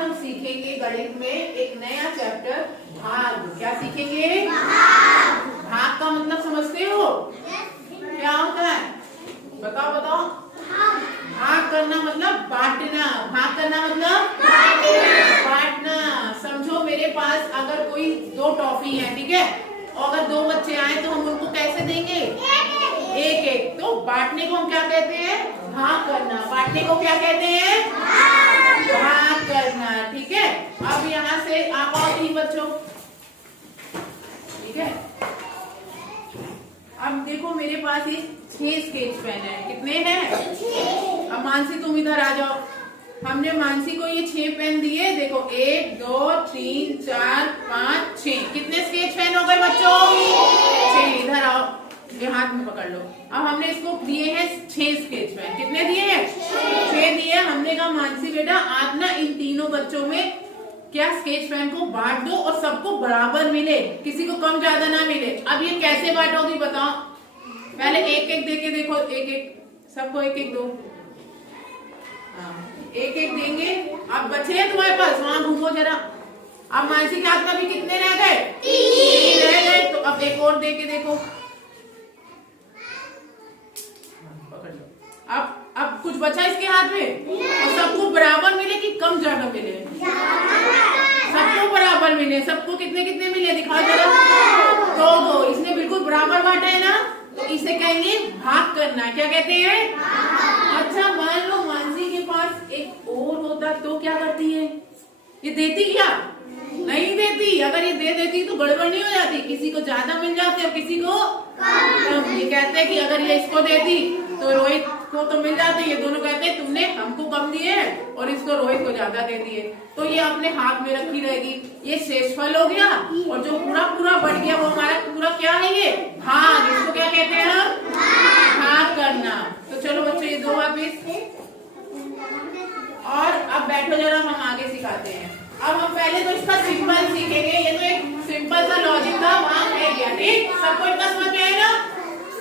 हम सीखेंगे गणित में एक नया चैप्टर भाग। क्या सीखेंगे? भाग का मतलब समझते हो? क्या होता है? बताओ बताओ। भाग करना मतलब बांटना। भाग करना मतलब बांटना। समझो मेरे पास अगर कोई 2 टॉफी है, ठीक है, और अगर 2 बच्चे आए तो हम उनको कैसे देंगे? एक एक। तो बांटने को हम क्या कहते हैं? भाग करना। बांटने को क्या कहते हैं? भाग करना। ठीक है, अब यहाँ से आप आओ 3 बच्चों, ठीक है। अब देखो मेरे पास ये 6 स्केच पेन है। कितने हैं? अब मानसी तुम इधर आ जाओ। हमने मानसी को ये 6 पेन दिए। देखो 1 2 3 4 5 6। कितने स्केच पेन हो गए बच्चों? 6। इधर आओ, ये हाथ में पकड़ लो। अब हमने इसको दिए हैं 6 स्केच पेन। कितने दिए हैं? 6 दिए। हमने कहा मानसी बेटा आप ना इन तीनों बच्चों में क्या स्केच पेन को बांट दो और सबको बराबर मिले, किसी को कम ज्यादा ना मिले। अब ये कैसे बांटोगी बताओ? पहले एक एक दे के देखो, एक एक सबको एक एक दो। एक एक देंगे। अब बचे हैं तुम्हारे पास, वहां घूमो जरा। अब मानसी के हाथ में भी कितने रह गए? 3 रह गए। तो अब एक और दे के देखो। पकड़ लो। अब कुछ बचा इसके हाथ में? और सबको बराबर मिले कि कम ज्यादा मिले? सबको बराबर मिले। सबको कितने कितने मिले दिखाओ जरा। 2 2। इसने बिल्कुल बराबर बांटा है ना, तो इसे कहेंगे भाग करना। क्या कहते हैं? अच्छा मान लो मानसी के पास एक और होता तो क्या करती है? ये देती क्या? नहीं देती। अगर ये दे देती तो गड़बड़ नहीं हो जाती? किसी को ज्यादा मिल जाते और किसी को कम। ये कहते हैं कि अगर ये इसको देती तो रोहित को तो मिल जाते। ये दोनों कहते हैं तुमने हमको कम दिए और इसको रोहित को ज्यादा दे दिए। तो ये अपने हाथ में रखी रहेगी। ये शेषफल हो गया और जो पूरा पूरा बढ़ गया वो हमारा पूरा क्या है? ये भाग। इसको क्या कहते हैं हम? भाग करना। तो चलो बच्चों ये 2 वापिस। और अब बैठो जरा, हम आगे सिखाते हैं। अब हम पहले तो इसका सिंबल सीखेंगे। ये तो एक सिंपल सा लॉजिक था, वहां है क्या? ठीक, सबको इतना समझ में आएगा।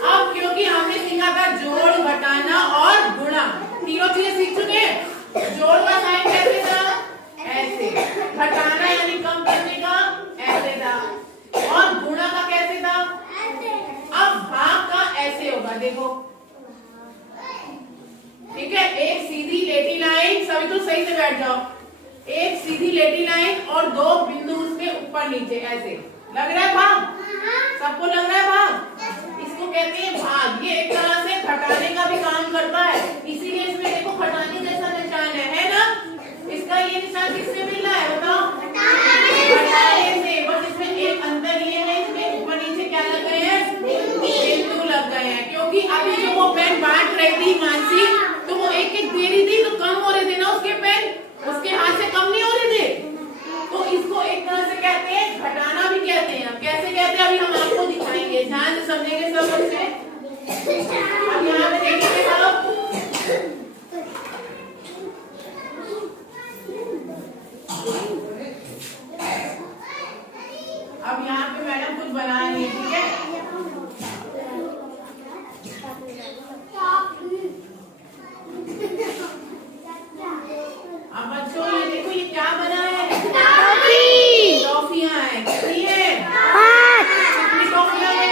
अब क्योंकि हमने सीखा था जोड़, घटाना और गुणा, तीनों चीजें सीख चुके हैं। जोड़ का साइन कैसे था? ऐसे। घटाना यानी कम करने का ऐसे था। और गुणा का कैसे था? अब भाग का ऐसे होगा, देखो, ठीक है। एक सीधी लेटी लाइन, सभी तो सही से बैठ जाओ। एक सीधी लेटी लाइन और 2 बिंदु उसके ऊपर नीचे ऐसे। लग रहा है भाग? सबको लग रहा है भाग? इसको कहते हैं भाग। ये एक तरह से घटाने का भी काम करता है, इसीलिए इसमें देखो घटाने जैसा निशान है ना? इसका ये निशान किससे मिल रहा है बताओ? घटाने से। बस इसमें एक अंतर ये है, इसमें ऊपर नीचे क्या लग गए हैं? बिंदु लग गए हैं। क्योंकि अभी जो वो पेन बांट रही थी मानसी, तो वो एक एक दे रही थी तो कम हो रहे थे ना उसके पेन, उसके हाथ से कम नहीं हो रहे थे। तो इसको एक तरह से कहते हैं घटाना भी कहते हैं। कैसे कहते हैं अभी हम आपको दिखाएंगे, ध्यान से समझेंगे सब बच्चे। अब यहाँ पे देखिए सब, अब यहाँ पे मैडम कुछ बना रही है, ठीक है। अब बच्चों ये देखो ये क्या बना है? टॉफियां हैं। कितनी है? 5। कितनी टॉफियां हैं?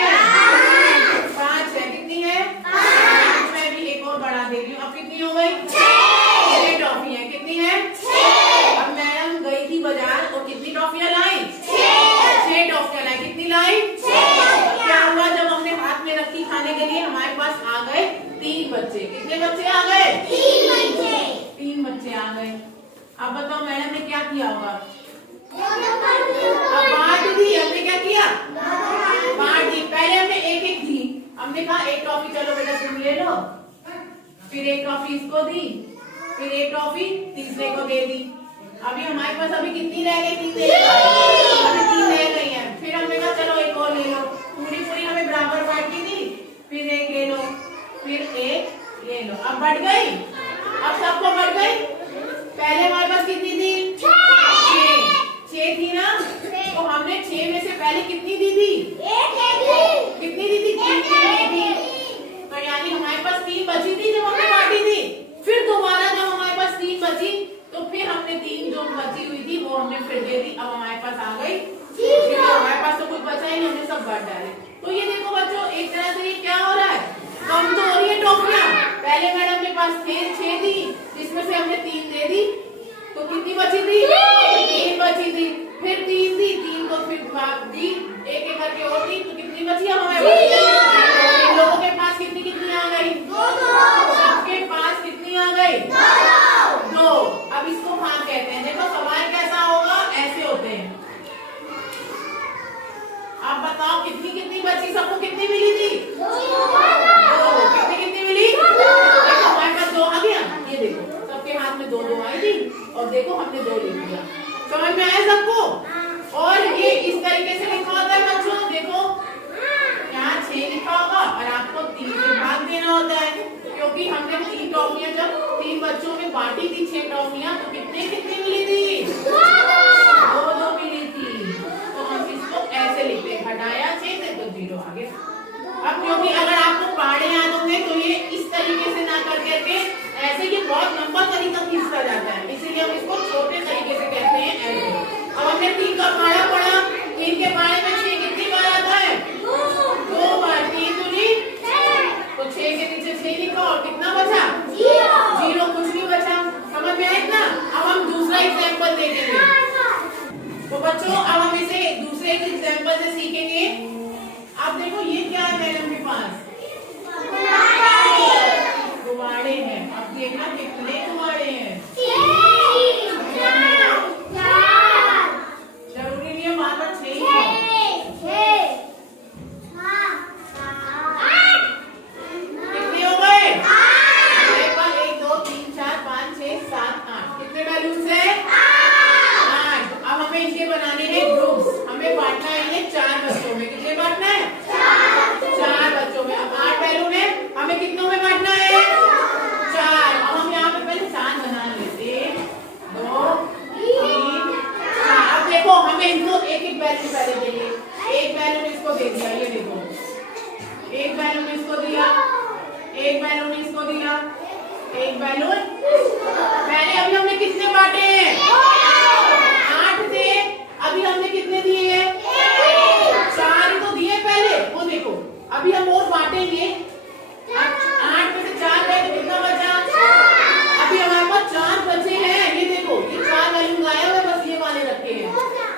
5 है। कितनी है? 5। मैं भी एक और बढ़ा दे रही हूँ। अब कितनी हो गई? 6 टॉफियां। कितनी है? 6। अब मैडम गई थी बाजार और कितनी टॉफियां लाई? 6 टॉफियां लाई। कितनी लाई? 6। क्या हुआ जब हमने हाथ में रखी खाने के लिए, हमारे पास आ गए 3 बच्चे। कितने बच्चे आ गए? 3 बच्चे। 3 बच्चे आ गए। अब बताओ मैडम ने क्या किया होगा? अब बांट दी। हमने क्या किया? बांट दी। पहले हमने एक एक दी। हमने कहा एक टॉफी चलो बेटा तुम ले लो, फिर एक टॉफी इसको दी, फिर एक टॉफी तीसरे को दे दी। अभी हमारे पास अभी कितनी रह गई? 3 रह गई है। फिर हमने कहा चलो एक और ले लो। पूरी पूरी हमें बराबर बांट की थी, फिर एक ले लो, फिर एक ले लो। अब बढ़ गई। अब सबको बढ़ गई। पहले हमारे पास कितनी थी? 6 थी ना? तो हमने 6 में से पहले कितनी दी थी? 1 कितनी दी थी? 3 तो यानी हमारे पास 3 बची थी जब हमने बांटी थी। फिर दोबारा जब हमारे पास 3 बची तो फिर हमने 3 जो बची पहले मैडम के पास थे 6 थी, इसमें से हमने 3 दे दी, तो कितनी बची थी? 3 बची थी। फिर 3 थी, 3 को फिर भाग दी, एक एक करके और दी, तो कितनी बची हमारे पास? इन लोगों के पास कितनी कितनी आ गई? 2। सबके पास कितनी आ गई? 2। अब इसको भाग कहते हैं। देखो सवाल कैसा होगा, ऐसे होते हैं। आप बताओ कितनी कितनी बची, सबको कितनी मिली थी? 2। कितनी कितनी मिली? देखो हमारे पास 2 आ गया, ये देखो सबके हाथ में 2 आई थी, और देखो हमने 2 लिख दिया। समझ में आया सबको? और ये इस तरीके से लिखा होता है बच्चों, देखो यहाँ 6 लिखा होगा और आपको 3 से भाग देना होता है, क्योंकि हमने 3 टॉफियां जब 3 बच्चों में बांटी थी 6 टॉफियां, तो कितनी कितनी मिली थी? 2 मिली थी। तो हम इसको ऐसे लिखते हैं, घटाया 6 से तो 0 आ गया। अब क्योंकि अगर आपको पहाड़े याद होंगे तो ये इस तरीके से ना कर करके ऐसे, ये बहुत लंबा तरीका खींचता जाता है, इसीलिए हम इसको छोटे तरीके से कहते हैं ऐसे। अब हमने 3 का पहाड़ा पढ़ा, 3 के पहाड़े में 6 कितनी बार आता है? 2 बार। 3 दूनी, तो 6 के नीचे 6 लिखा और कितना बचा? 0। कुछ नहीं बचा। समझ में आया ना? अब हम दूसरा एग्जाम्पल देखेंगे। तो बच्चों अब हम इसे दूसरे एग्जाम्पल से सीखेंगे। आप देखो ये क्या है मैडम के पास? गुब्बारे हैं। अब देखना कितने गुब्बारे हैं? जरूरी नहीं है बार-बार 6 ही है। कितने हो गए? 1 2 3 4 5 6 7 8। कितने बैलून्स है? 8। अब हमें इनके बनाने हैं ग्रुप्स। हमें बांटना है इन्हें 4 बच्चों में। कितने बांटना है? 4 बच्चों में। अब 8 बैलून है, हमें कितनों में बांटना है? 4। अब हम यहाँ पे पहले 4 बना लेते, 2 3 4। अब देखो हमें इनको एक एक बैलून पहले देंगे। एक बैलून इसको दे दिया, ये देखो, एक बैलून इसको दिया, एक बैलून इसको दिया, एक बैलून। पहले अभी हमने कितने बांटे हैं? 8 थे, अभी हमने कितने दिए हैं? 4 ही तो दिए पहले। वो देखो अभी हम और बांटेंगे। 8 में से 4 गए तो कितना बचा? अभी हमारे पास 4 बचे हैं। ये देखो ये 4 बैलून गायब है, बस ये वाले रखे हैं।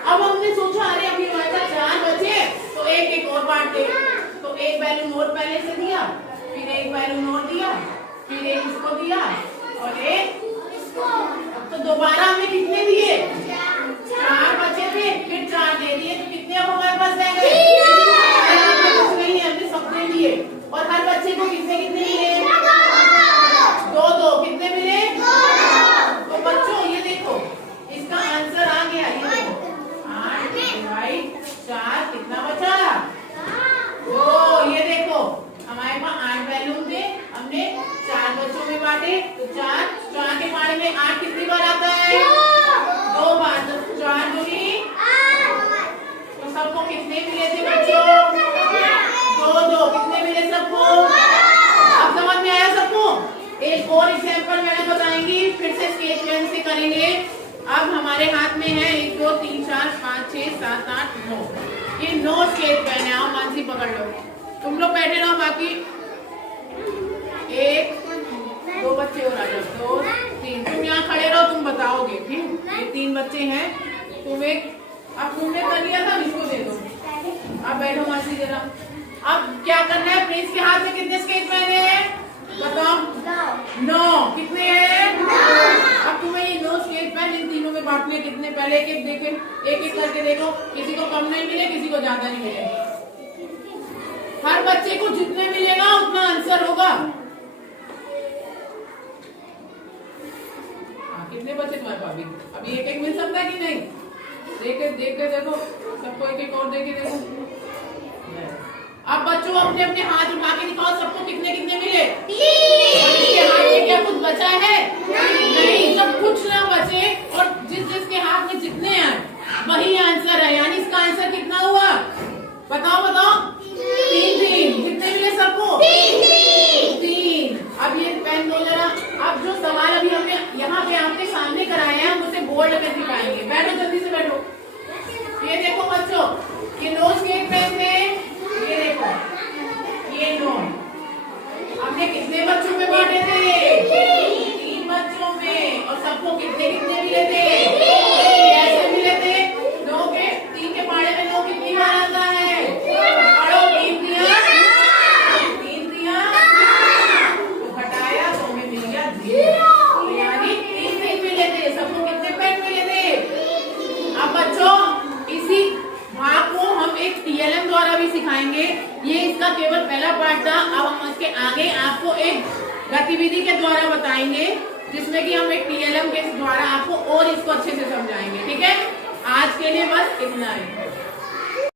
अब हमने सोचा अरे अभी हमारे पास 4 बचे तो एक एक और बांटे, तो एक बैलून और पहले से दिया, फिर एक बैलून और दिया, फिर एक इसको दिया और एक इसको। अब तो दोबारा हमने कितने दिए? 4 बचे थे, फिर 4 दे दिए, तो कितने अब हमारे पास रह गए? कुछ नहीं है, हमने सबने दिए। और हर बच्चे को कितने कितने मिले? 2 कितने मिले? तो बच्चों ये देखो इसका आंसर आ गया। ये देखो 8 डिवाइड 4 कितना बचा? 2। ये देखो हमारे पास 8 बैलून थे, हमने 4 बच्चों में बांटे, तो 4 के बारे में 8 कितनी बार आता है? 2 बार। तो 4 दूनी, तो सबको कितने मिले थे बच्चों? 2 कितने मिले सबको? अब समझ में आया सबको? एक और एग्जाम्पल मैंने बताएंगी, फिर से स्केच पेन से करेंगे। अब हमारे हाथ में है 1 2 3 4 5 6 7 8 9। ये 9 स्केच पेन है। आओ मानसी पकड़ लो, तुम लोग बैठे रहो, बाकी 1 2 बच्चे और आ जाओ, 2 3। तुम यहाँ खड़े रहो, तुम बताओगे। ठीक, ये 3 बच्चे हैं, तुम एक, अब तुमने कर लिया था, इसको दे दो। अब बैठो मानसी जरा। अब क्या करना है? प्रिंस के हाथ में कितने स्केच पेन है बताओ? 9। कितने हैं? अब तुम्हें ये 9 स्केच पेन इन तीनों में बांटने कितने? पहले एक एक देखे, एक एक करके देखो, किसी को कम नहीं मिले, किसी को ज्यादा नहीं मिले। हर बच्चे को जितने मिलेगा उतना आंसर होगा। कितने बच्चे तुम्हारे पास? अभी एक एक मिल सकता है कि नहीं? देख के देखो, सबको एक एक और देखे देखो। अब बच्चों अपने अपने हाथ उठा के दिखाओ, सबको कितने कितने मिले? 3। इसके हाथ में क्या कुछ बचा है? नहीं। जब कुछ ना बचे और जिसके हाथ में जितने हैं वही आंसर है, यानी इसका आंसर कितना हुआ? बताओ बताओ। 3। कितने मिले सबको? 3। अब ये पेन दो जरा। अब जो सवाल अभी हमने यहाँ पे आपके सामने कराए हैं, हम उसे बोर्ड में दिखाएंगे। बैठो, जल्दी से बैठो। ये देखो बच्चों, ये 9 स्केच पेन थे। ये देखो ये 9 हमने कितने बच्चों में बांटे थे? दिखाएंगे। ये इसका केवल पहला पार्ट था। अब हम इसके आगे आपको एक गतिविधि के द्वारा बताएंगे, जिसमें कि हम एक TLM के द्वारा आपको और इसको अच्छे से समझाएंगे। ठीक है, आज के लिए बस इतना ही।